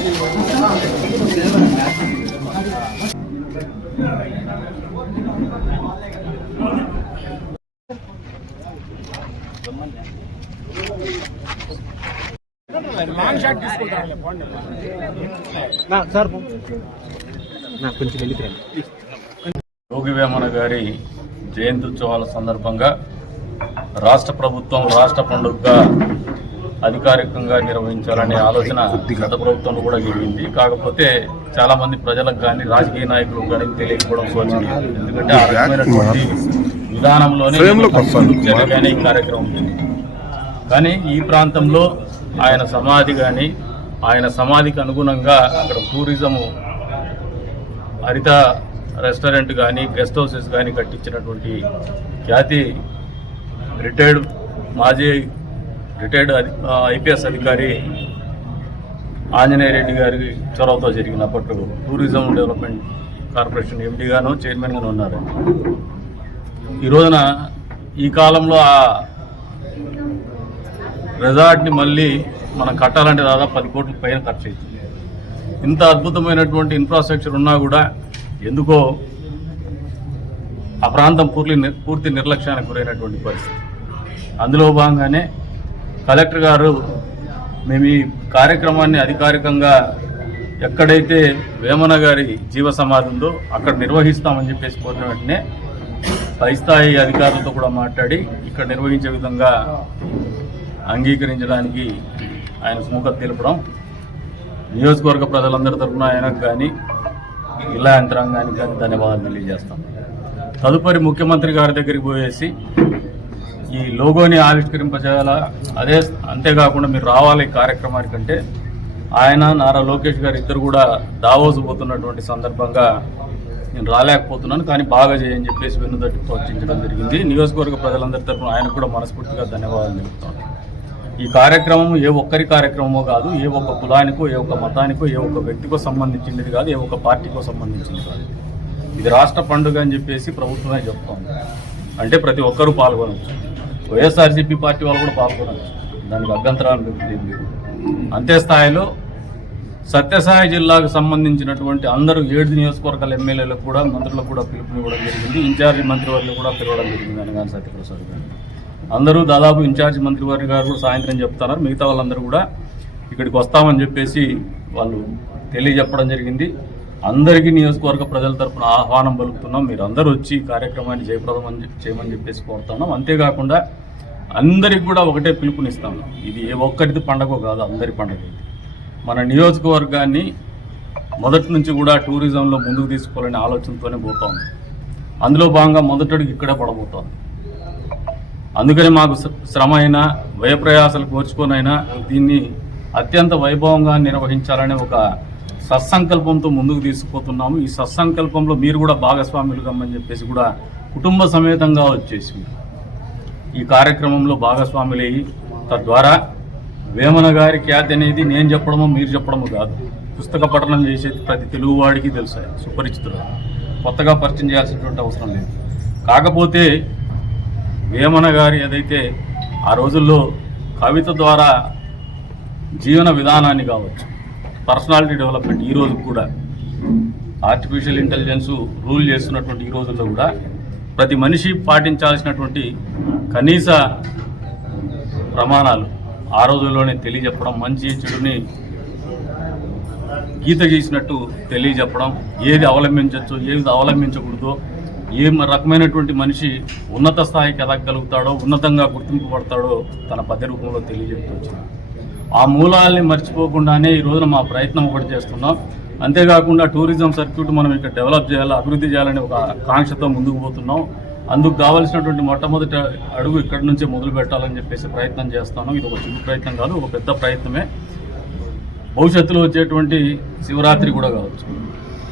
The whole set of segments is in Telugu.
యోగి వేమన గారి జయంతి ఉత్సవాల సందర్భంగా రాష్ట్ర ప్రభుత్వం రాష్ట్ర పండుగగా అధికారికంగా నిర్వహించాలనే ఆలోచన గత ప్రభుత్వంలో కూడా జరిగింది. కాకపోతే చాలా మంది ప్రజలకు కానీ రాజకీయ నాయకులకు కానీ తెలియకపోవడం సోచింది. ఎందుకంటే ఆ రకమైనటువంటి విధానంలోనే జరగానే ఈ కార్యక్రమం ఉంది. కానీ ఈ ప్రాంతంలో ఆయన సమాధి కానీ ఆయన సమాధికి అనుగుణంగా అక్కడ టూరిజము హరిత రెస్టారెంట్ కానీ గెస్ట్ హౌసెస్ కానీ కట్టించినటువంటి ఖ్యాతి మాజీ రిటైర్డ్ ఐపీఎస్ అధికారి ఆంజనేయ రెడ్డి గారి చొరవతో జరిగినప్పటి టూరిజం డెవలప్మెంట్ కార్పొరేషన్ ఎండీగాను చైర్మన్గాను ఉన్నారు. ఈ రోజున ఈ కాలంలో ఆ రిసార్ట్ని మళ్ళీ మనం కట్టాలంటే దాదాపు 10 కోట్ల పైన ఖర్చు అవుతుంది. ఇంత అద్భుతమైనటువంటి ఇన్ఫ్రాస్ట్రక్చర్ ఉన్నా కూడా ఎందుకో ఆ ప్రాంతం పూర్తి నిర్లక్ష్యానికి గురైనటువంటి పరిస్థితి. అందులో భాగంగానే కలెక్టర్ గారు మేము ఈ కార్యక్రమాన్ని అధికారికంగా ఎక్కడైతే వేమన గారి జీవ సమాధి ఉందో అక్కడ నిర్వహిస్తామని చెప్పేసి కోరిన వెంటనే పై స్థాయి అధికారులతో కూడా మాట్లాడి ఇక్కడ నిర్వహించే విధంగా అంగీకరించడానికి ఆయన సుముఖత తెలపడం నియోజకవర్గ ప్రజలందరి తరఫున ఆయనకు కానీ జిల్లా యంత్రాంగానికి కానీ ధన్యవాదాలు తెలియజేస్తాం. తదుపరి ముఖ్యమంత్రి గారి దగ్గరికి పోయేసి ఈ లోగోని ఆవిష్కరింపజేయాలా, అంతేకాకుండా మీరు రావాలి ఈ కార్యక్రమానికంటే ఆయన నారా లోకేష్ గారు ఇద్దరు కూడా దావోసు పోతున్నటువంటి సందర్భంగా నేను రాలేకపోతున్నాను కానీ బాగా చేయని చెప్పేసి వెన్నుదట్టి ప్రోత్సహించడం జరిగింది. నియోజకవర్గ ప్రజలందరి తరఫున ఆయనకు కూడా మనస్ఫూర్తిగా ధన్యవాదాలు తెలుపుతాను. ఈ కార్యక్రమం ఏ ఒక్కరి కార్యక్రమమో కాదు, ఏ ఒక్క కులానికో ఏ ఒక్క మతానికో ఏ ఒక్క వ్యక్తికో సంబంధించినది కాదు, ఏ ఒక్క పార్టీకో సంబంధించింది కాదు. ఇది రాష్ట్ర పండుగ అని చెప్పేసి ప్రభుత్వమే చెప్తోంది. అంటే ప్రతి ఒక్కరూ పాల్గొనవచ్చు. వైఎస్ఆర్సీపీ పార్టీ వాళ్ళు కూడా పాల్గొనవచ్చు, దానికి అభ్యంతరాలు లేదు. అంతే స్థాయిలో సత్యసాయి జిల్లాకు సంబంధించినటువంటి అందరూ 7 నియోజకవర్గాల ఎమ్మెల్యేలకు కూడా మంత్రులకు కూడా పిలుపునివ్వడం జరిగింది. ఇన్ఛార్జి మంత్రివర్యులు కూడా పిలవడం జరిగింది. అనగాని సత్యప్రసాద్ గారు అందరూ దాదాపు ఇన్ఛార్జి మంత్రివర్య గారు కూడా సాయంత్రం చెప్తున్నారు. మిగతా వాళ్ళందరూ కూడా ఇక్కడికి వస్తామని చెప్పేసి వాళ్ళు తెలియజెప్పడం జరిగింది. అందరికీ నియోజకవర్గ ప్రజల తరఫున ఆహ్వానం పలుకుతున్నాం. మీరు అందరూ వచ్చి కార్యక్రమాన్ని జయప్రదం చేయమని చెప్పేసి కోరుతున్నాం. అంతేకాకుండా అందరికి కూడా ఒకటే పిలుపునిస్తాం. ఇది ఏ ఒక్కరిది పండగ కాదు, అందరి పండగ. మన నియోజకవర్గాన్ని మొదటి నుంచి కూడా టూరిజంలో ముందుకు తీసుకోవాలనే ఆలోచనతోనే పోతాం. అందులో భాగంగా మొదటడికి ఇక్కడే పడబోతోంది. అందుకని మాకు శ్రమ అయినా వ్యయప్రయాసాలు కోర్చుకొనైనా దీన్ని అత్యంత వైభవంగా నిర్వహించాలనే ఒక సత్సంకల్పంతో ముందుకు తీసుకుపోతున్నాము. ఈ సత్సంకల్పంలో మీరు కూడా భాగస్వాములు కమ్మని చెప్పేసి కూడా కుటుంబ సమేతంగా వచ్చేసి ఈ కార్యక్రమంలో భాగస్వాములయ్యి తద్వారా వేమన గారి ఖ్యాతి అనేది నేను చెప్పడమో మీరు చెప్పడమో కాదు, పుస్తక పఠనం చేసేది ప్రతి తెలుగువాడికి తెలుసు, సుపరిచితులు, కొత్తగా పరిచయం చేయాల్సినటువంటి అవసరం లేదు. కాకపోతే వేమన గారి ఏదైతే ఆ రోజుల్లో కవిత ద్వారా జీవన విధానాన్ని కావచ్చు, పర్సనాలిటీ డెవలప్మెంట్, ఈ రోజు కూడా ఆర్టిఫిషియల్ ఇంటెలిజెన్స్ రూల్ చేస్తున్నటువంటి ఈ రోజుల్లో కూడా ప్రతి మనిషి పాటించాల్సినటువంటి కనీస ప్రమాణాలు ఆ రోజుల్లోనే తెలియజెప్పడం, మంచి చెడుని గీత గీసినట్టు తెలియజెప్పడం, ఏది అవలంబించవచ్చో ఏది అవలంబించకూడదో, ఏ రకమైనటువంటి మనిషి ఉన్నత స్థాయికి ఎదగలుగుతాడో, ఉన్నతంగా గుర్తింపు పడతాడో తన పద్య రూపంలో తెలియజెప్తూ వచ్చింది. ఆ మూలాల్ని మర్చిపోకుండానే ఈ రోజున మా ప్రయత్నం ఒకటి చేస్తున్నాం. అంతేకాకుండా టూరిజం సర్క్యూట్ మనం ఇక్కడ డెవలప్ చేయాలి, అభివృద్ధి చేయాలని ఒక కాంక్షతో ముందుకు పోతున్నాం. అందుకు కావాల్సినటువంటి మొట్టమొదటి అడుగు ఇక్కడి నుంచే మొదలు పెట్టాలని చెప్పేసి ప్రయత్నం చేస్తాను. ఇది ఒక చిన్న ప్రయత్నం కాదు, ఒక పెద్ద ప్రయత్నమే. భవిష్యత్తులో వచ్చేటువంటి శివరాత్రి కూడా కావచ్చు,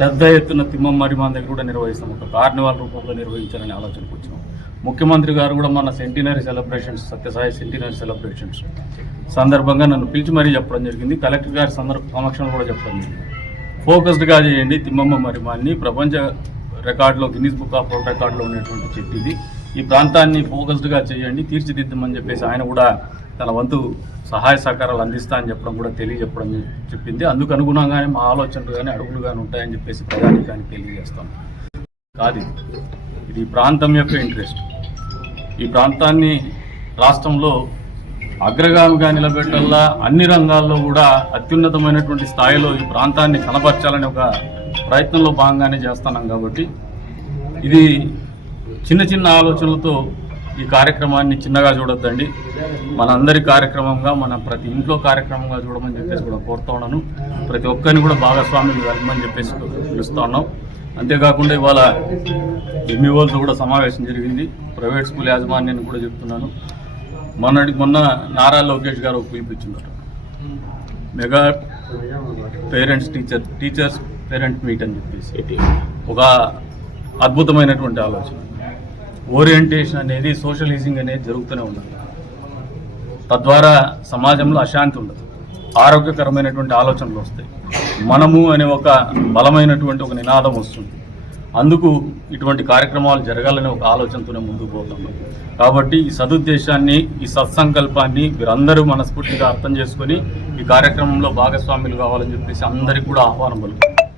పెద్ద ఎత్తున తిమ్మం మరిమాన్ దగ్గర కూడా నిర్వహిస్తాం. ఒక కార్నివాల్ రూపంలో నిర్వహించాలని ఆలోచనకు వచ్చినాం. ముఖ్యమంత్రి గారు కూడా మన centenary celebrations, Sathya Sai centenary celebrations సందర్భంగా నన్ను పిలిచి మరీ చెప్పడం జరిగింది. కలెక్టర్ గారి సమక్షంలో కూడా చెప్పడం జరిగింది. ఫోకస్డ్గా చేయండి తిమ్మమ్మ మరిమాన్ని, ప్రపంచ రికార్డులో గిన్నీస్ బుక్ ఆఫ్ వరల్డ్ రికార్డులో ఉన్నటువంటి చెట్టు ఇది, ఈ ప్రాంతాన్ని ఫోకస్డ్గా చేయండి, తీర్చిదిద్దమని చెప్పేసి ఆయన కూడా తన వంతు సహాయ సహకారాలు అందిస్తా అని చెప్పడం కూడా చెప్పింది. అందుకు అనుగుణంగానే మా ఆలోచనలు కానీ అడుగులు కానీ ఉంటాయని చెప్పేసి ప్రజానీకానికి తెలియజేస్తాం. కాదు, ఇది ఈ ప్రాంతం యొక్క ఇంట్రెస్ట్. ఈ ప్రాంతాన్ని రాష్ట్రంలో అగ్రగామిగా నిలబెట్టాలా, అన్ని రంగాల్లో కూడా అత్యున్నతమైనటువంటి స్థాయిలో ఈ ప్రాంతాన్ని కనపరచాలనే ఒక ప్రయత్నంలో భాగంగానే చేస్తున్నాం. కాబట్టి ఇది చిన్న చిన్న ఆలోచనలతో ఈ కార్యక్రమాన్ని చిన్నగా చూడొద్దండి, మనందరి కార్యక్రమంగా, మన ప్రతి ఇంట్లో కార్యక్రమంగా చూడమని చెప్పేసి కూడా కోరుతా ఉన్నాను. ప్రతి ఒక్కరిని కూడా భాగస్వామ్యం కలగమని చెప్పేసి పిలుస్తూ ఉన్నాం. అంతేకాకుండా ఇవాళ ఎంఈఓలతో కూడా సమావేశం జరిగింది. ప్రైవేట్ స్కూల్ యాజమాన్యాన్ని కూడా చెప్తున్నాను. మొన్న నారా లోకేష్ గారు పిలిపించున్నారు, మెగా టీచర్స్ పేరెంట్ మీట్ అని చెప్పేసి ఒక అద్భుతమైనటువంటి ఆలోచన. ఓరియంటేషన్ అనేది, సోషలైజింగ్ అనేది జరుగుతూనే ఉండాలి. తద్వారా సమాజంలో అశాంతి ఉండదు, ఆరోగ్యకరమైనటువంటి ఆలోచనలు వస్తాయి, మనము అనే ఒక బలమైనటువంటి ఒక నినాదం వస్తుంది. అందుకు ఇటువంటి కార్యక్రమాలు జరగాలనే ఒక ఆలోచనతోనే ముందుకు పోతున్నాం. కాబట్టి ఈ సదుద్దేశాన్ని, ఈ సత్సంకల్పాన్ని మీరందరూ మనస్ఫూర్తిగా అర్థం చేసుకొని ఈ కార్యక్రమంలో భాగస్వాములు కావాలని చెప్పేసి అందరికీ కూడా ఆహ్వానం పలుకుతాం.